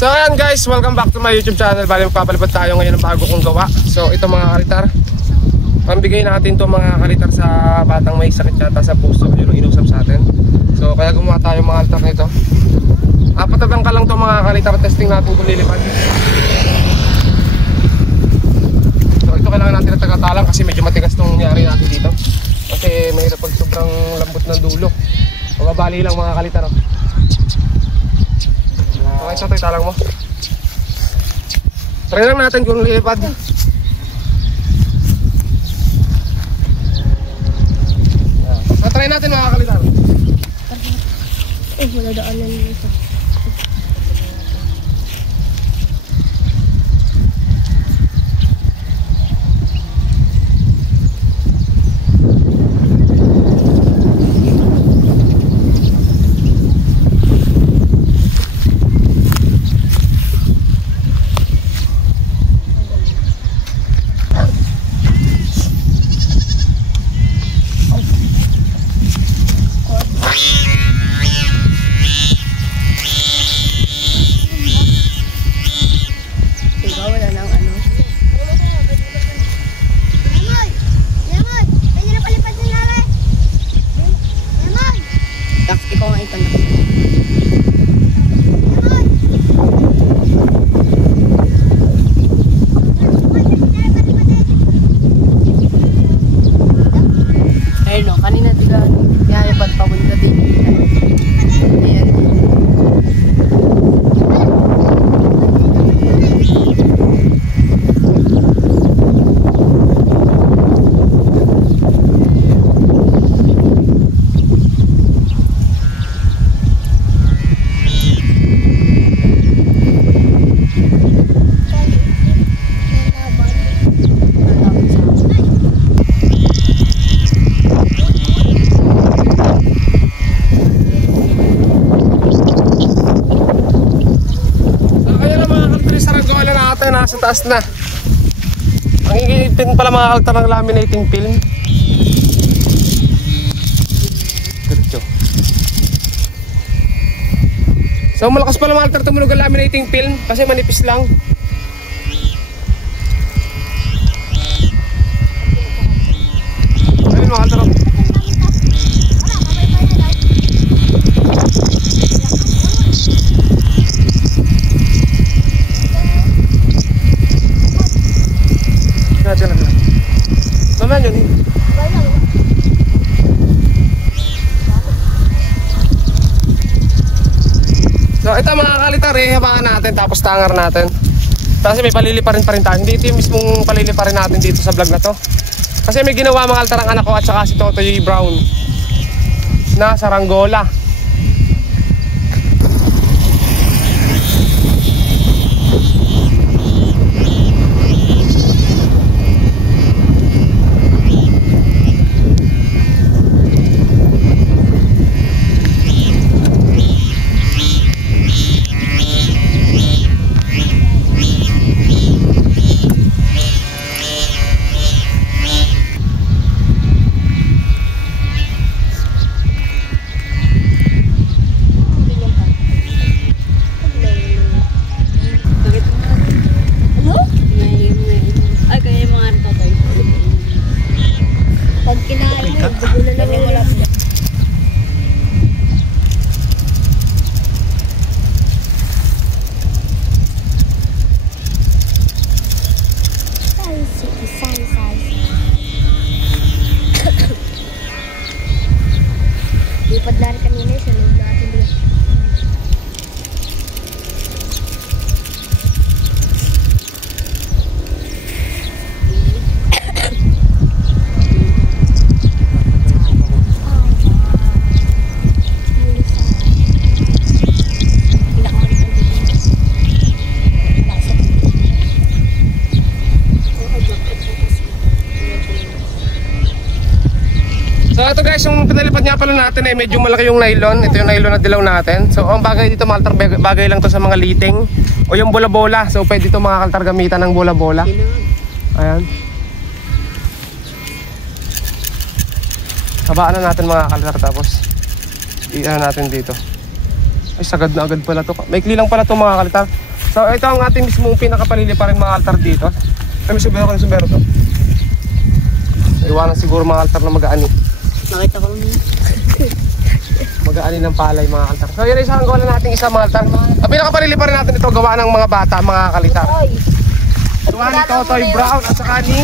So ayan guys, welcome back to my YouTube channel. Bali magpapalipad tayo ngayon ng bago kong gawa. So ito mga kalitar, pambigay natin to mga kalitar sa batang may sakit yata sa puso, yun ang inusap sa atin. So kaya gumawa tayo mga kalitar nito. Apat na tangka lang to mga kalitar, testing natin kung lilipad. So ito kailangan natin na taga-talang kasi medyo matigas itong nangyari natin dito. Kasi mahirap pag sobrang lambot ng dulo. Mababali lang mga kalitar. Okay, so ito talang mo. Try lang natin kung lilipad. Try natin mga kalitar. Wala daanan nito. Nasa taas na. Ang igitin pala mga kalitar ng laminating film. Diretso. So malakas pala mga kalitar tumunog ang laminating film kasi manipis lang. Ayun mga kalitar. Naman yun eh. So ito mga kalitar eh, habangan natin tapos tangar natin. Kasi may paliliparin pa rin tayo. Hindi ito yung mismong paliliparin natin dito sa vlog na to. Kasi may ginawa mga kalitar ang anak ko at saka si Totoy Brown na saranggola. Lipad na rin kanina sa loob natin doon. So ito guys, yung pinalipad nga pala natin ay medyo malaki yung nylon. Ito yung nylon na dilaw natin. So ang bagay dito mga kaltar, bagay lang to sa mga liting o yung bola-bola. So pwede ito mga kaltar gamitan ng bola-bola. Ayan. Habaan na natin mga kaltar tapos Iyan natin dito. Ay, sagad na agad pala to. Maikli lang pala to mga kalitar. So ito ang ating mismong pinakapalili pa rin mga altar dito. Ay, may sumbero to. Iwanan siguro mga altar na mag-aani. Nakita ko rin. Mag-aani ng palay mga altar. So yun isang gawa natin isa mga altar. Ang pinakapalili pa rin natin ito gawa ng mga bata mga kalitar. Gawa ni Totoy Brown at saka ni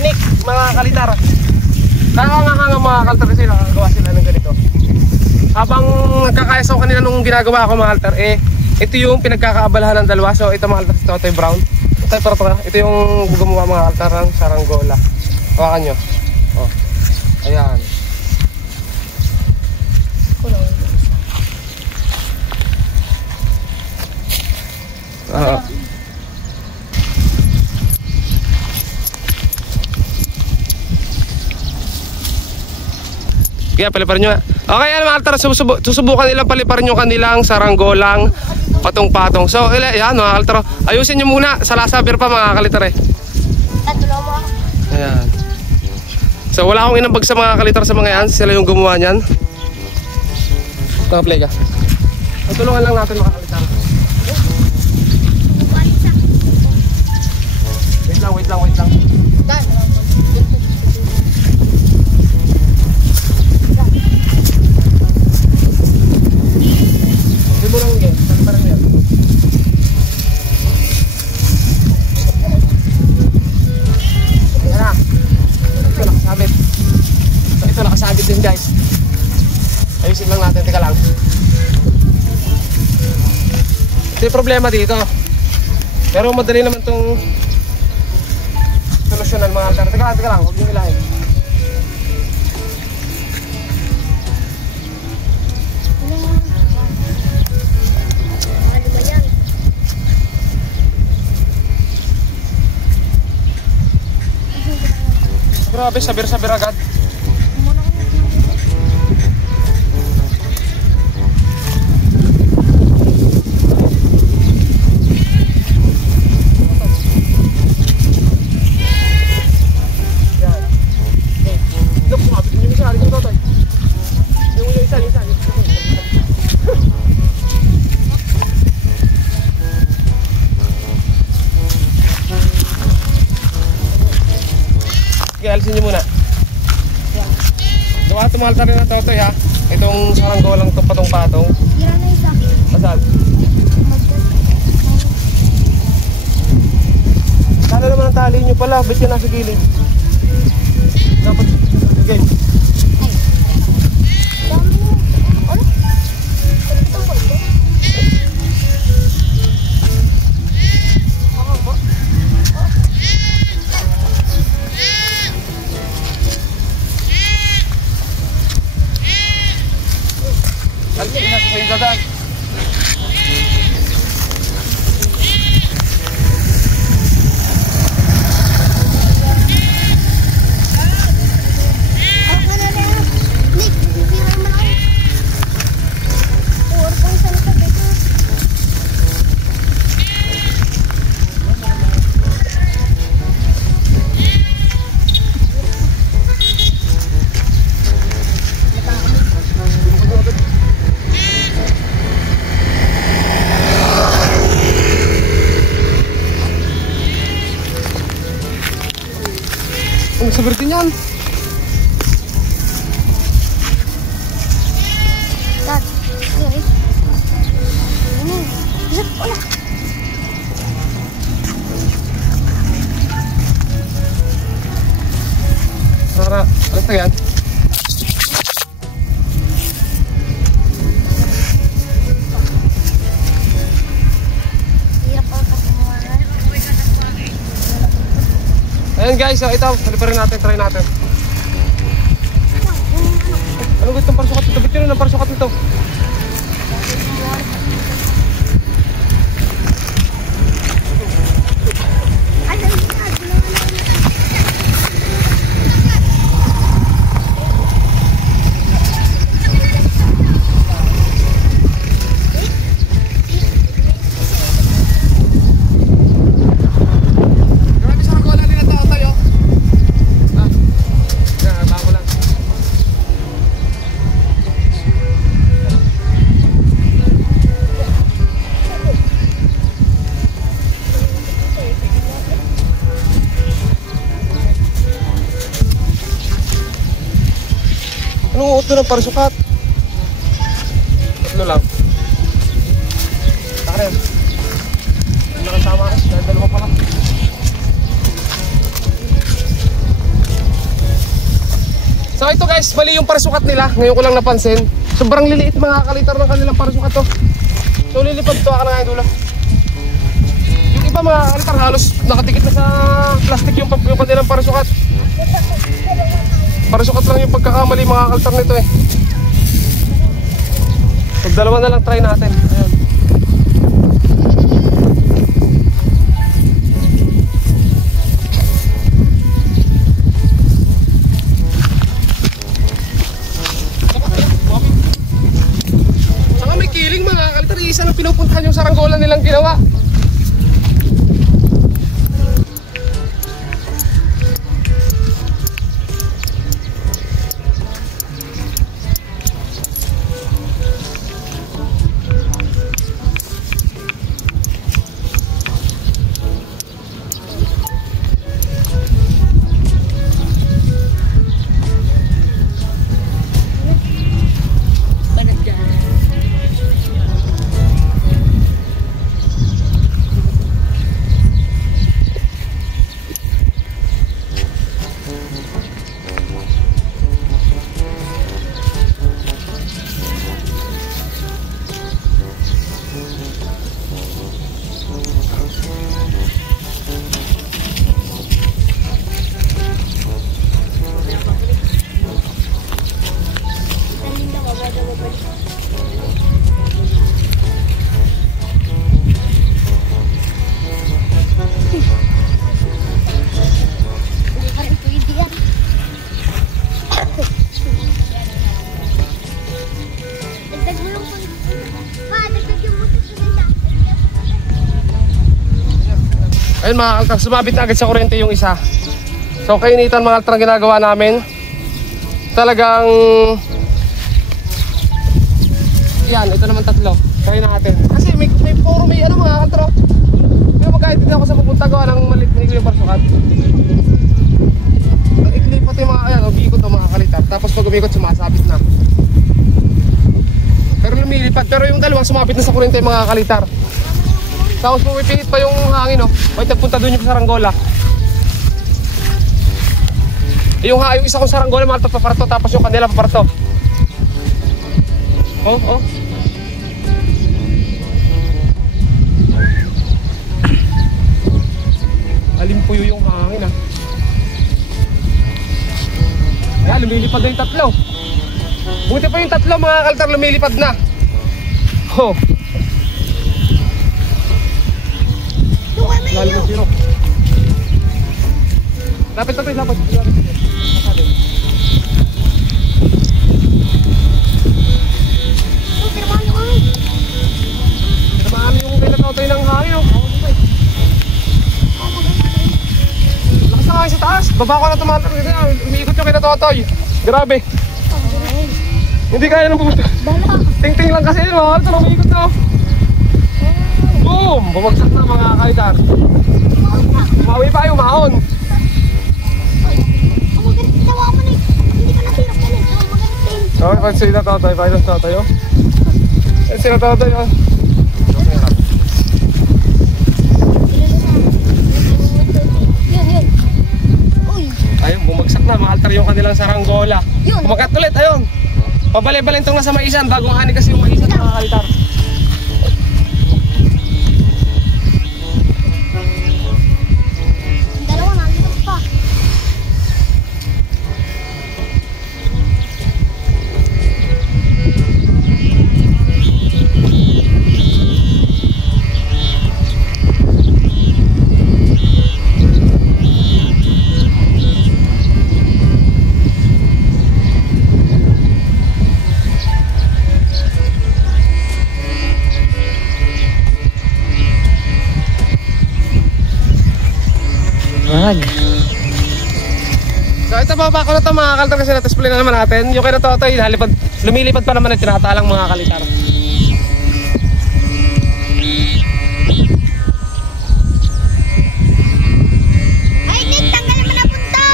Nick mga kalitar. Nakakanganga mga kalitar sila. Gawa sila ng ganito. Habang nagkakayasaw kanila nung ginagawa ko mga altar, ito yung pinagkakaabalahan ng dalawa. So ito mga altar si Totoy Brown. Ito yung gumawa mga altar ng saranggola. Hawakan nyo. Oh. Ayan. Kaya paliparin nyo. Okay, mga altar, susubukan nilang paliparin yung kanilang saranggolang patong-patong. So, yan mga altar, ayusin nyo muna. Salasabir pa mga kalitar Ayan. So, wala akong inambag sa mga kalitar sa mga yan. Sila yung gumawa niyan. Naka-play ka. Tulungan lang natin mga kalitar. Wait lang. Hindi mo lang yan. Paliparin mo yan. Ayan na. Ito nakasabit. So, ito nakasabit din guys. Ayusin lang natin. Teka lang. Ito yung problema dito. Pero madali naman itong solusyonan mga altar. Teka lang. Huwag nyo ilahin. Grabe, sabir-sabir agad. Alisin nyo muna. Gawa itong altar na ito ha. Itong saranggolang itong patong-patong. Tira na isa. Asan? Sana naman ang tali nyo pala. Ba't yan nasa gilid? Dapat game. Dadaan. Seperti yan. Dad, ini. Bisa ulah. Sarap. Alas na yan. Ayan guys, so ito, paliparin natin, try natin. Ano ba itong parasukat nito? Ba't yun ang parasukat nito? tatlo ng parasukat. Tatlo lang. Taka rin. Hindi nakasama eh. Dahil dalawa pa lang. So ito guys, mali yung parasukat nila. Ngayon ko lang napansin. Sobrang liliit mga kalitar ng kanilang parasukat to. So lilipad to, ako na nga yung dulo. Yung iba mga kalitar halos nakatikit na sa plastic yung kanilang parasukat. Parasukat lang yung pagkakamali mga kalitar nito eh. So dalawa na lang try natin. Ayan. Isa lang pinupuntahan yung saranggola nilang ginawa. Ayun mga kaltar, sumabit na agad sa kuryente yung isa. So kainitan mga kaltar ang ginagawa namin. Talagang yan, ito naman tatlo. Try natin. Kasi may puro may ano mga kaltar. Pero magkahit din ako sa pupunta gawa ng malit na yung parsukat. Ang iklipat yung mga, ayan, umikot yung mga kalitar. Tapos pag umikot sumasabit na. Pero lumilipad, pero yung dalawang sumabit na sa kuryente yung mga kalitar. Tapos pumipihit pa yung hangin, no? Pwede nagpunta doon yung saranggola. Yung isa kong saranggola, mga paparto, tapos yung kanila paparto. Oh, oh. Alimpuyo yung hangin, ah. Ayan, lumilipad na yung tatlo. Buti pa yung tatlo, mga kaltar, lumilipad na. Oh. Lalo ko siro. Lapit na tayo, lapit. Tinamaan yung pinatotay ng hangin, oh. Lakas na kayo sa taas. Baba ko na tumatak. Umiikot yung kinatotoy. Grabe. Hindi kaya nang pumunta. Ting-ting lang kasi yun, mga kaltar. Umiikot na, oh. Boom! Bumagsak na mga kaitar. Umawi pa yung mahon. Okay, pag sila tatay, pag tatay, oh. Sila tatay, oh. Ayun, bumagsak na, maaltar yung kanilang saranggola. Kumagat ulit, ayun. Pabalay-balay itong nasa maisan, bagong ani kasi yung maisan mga kaitar. So ito baba ko na ito mga kaltar kasi natasplay na naman natin. Yung kinatotoy, lumilipad pa naman at tinatalang mga kalitar. Ay, Nick, tanggalin mo na punta.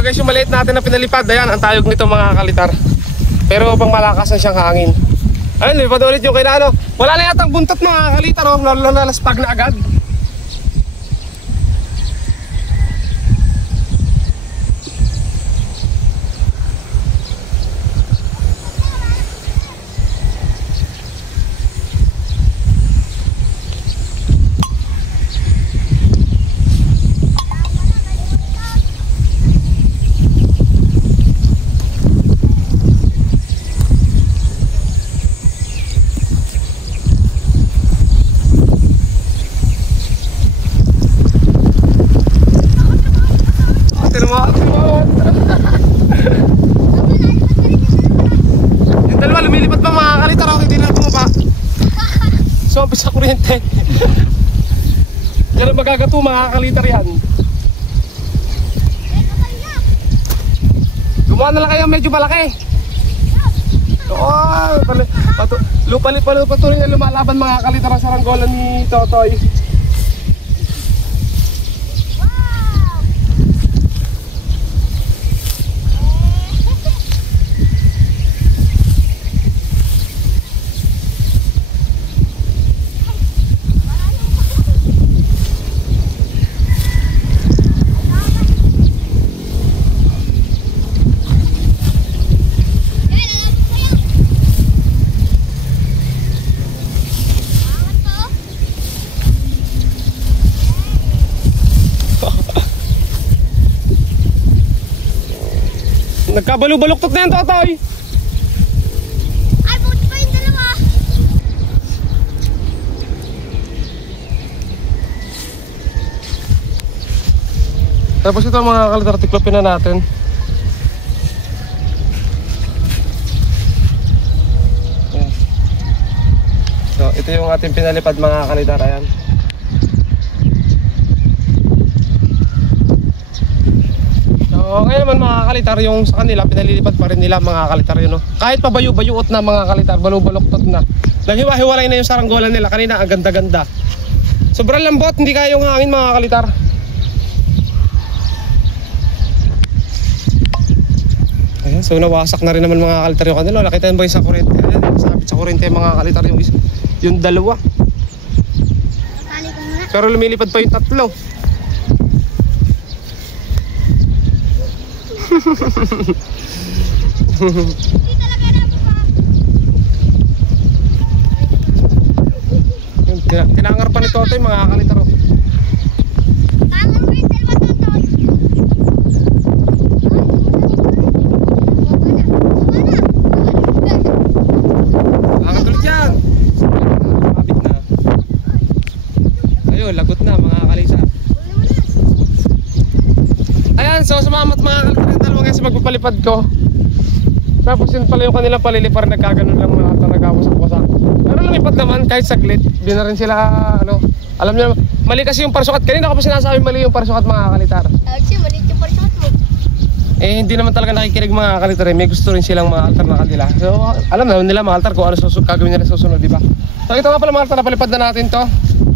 Ito guys yung maliit natin na pinalipad. Ayan, ang tayog nito mga kalitar. Pero pang malakas na siyang hangin. Ayun, lipad ulit yung kinano. Wala na yatang buntot mga kalitar, oh. Nalalaspag na agad. Yung dalawa lumilipad pa mga kalitar, ako hindi na bumaba. Sobi sa kuryente. Diyan ang magagato mga kalitar yan. Gumawa na lang kayo medyo malaki. Oh, lupa-lupa na lumalaban mga kalitar ang saranggola ni Totoy. Nagkabalubaloktog na yan, Totoy. Ay, buti pa yung dalawa. Tapos ito mga kalitar, tiklopin na natin. Ayan. So ito yung ating pinalipad mga kalitar. Ayan. So ngayon naman mga kalitar, yung sa kanila pinalilipad pa rin nila mga kalitar yun, no? Kahit pa bayu-bayuot na mga kalitar, balubaloktot na, naghiwa-hiwalay na yung saranggola nila. Kanina ang ganda-ganda, sobrang lambot, hindi kaya yung hangin mga kalitar. Ayan, so nawasak na rin naman mga kalitar yung kanila. Nakita yun ba yung sa kurente? Ayan, sabit sa kurente mga kalitar yung dalawa. Nakali ko muna. Pero lumilipad pa yung tatlo. Hindi talaga na pa. Tinangar pa ni Totoy mga kalitar. Tangan mo yung dalawa Totoy. Nakakatulit yan. Mabit na. Ayun, lagot na mga kalisar. Ayan, so sumamat mga kalitar yung dalawa ngayon sa magpapalipad ko. Tapos yun pala yung kanilang palilipar, nagkaganon lang mga nagkawasak-wasak. Pero lumipad naman kahit saglit. Di na rin sila ano. Alam niyo, mali kasi yung parsukat. Kanina ko pa sinasabi mali yung parsukat mga kalitar. Actually, maliit yung parsukat mo. Eh hindi naman talaga nakikinig mga kalitar. May gusto rin silang mga altar na kanila. So alam naman nila mga altar kung ano gagawin nila susunod, di ba? So ito nga pala mga altar, napalipad na natin to.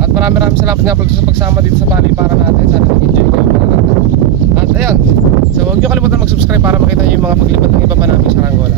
At maraming salamat nga pala sa pagsama dito sa Bali para natin. Sana nag-enjoy kayo mga altar. At ayun, so huwag nyo kalimutan mag-subscribe para makita nyo yung mga paglipad ng iba pa namin saranggola.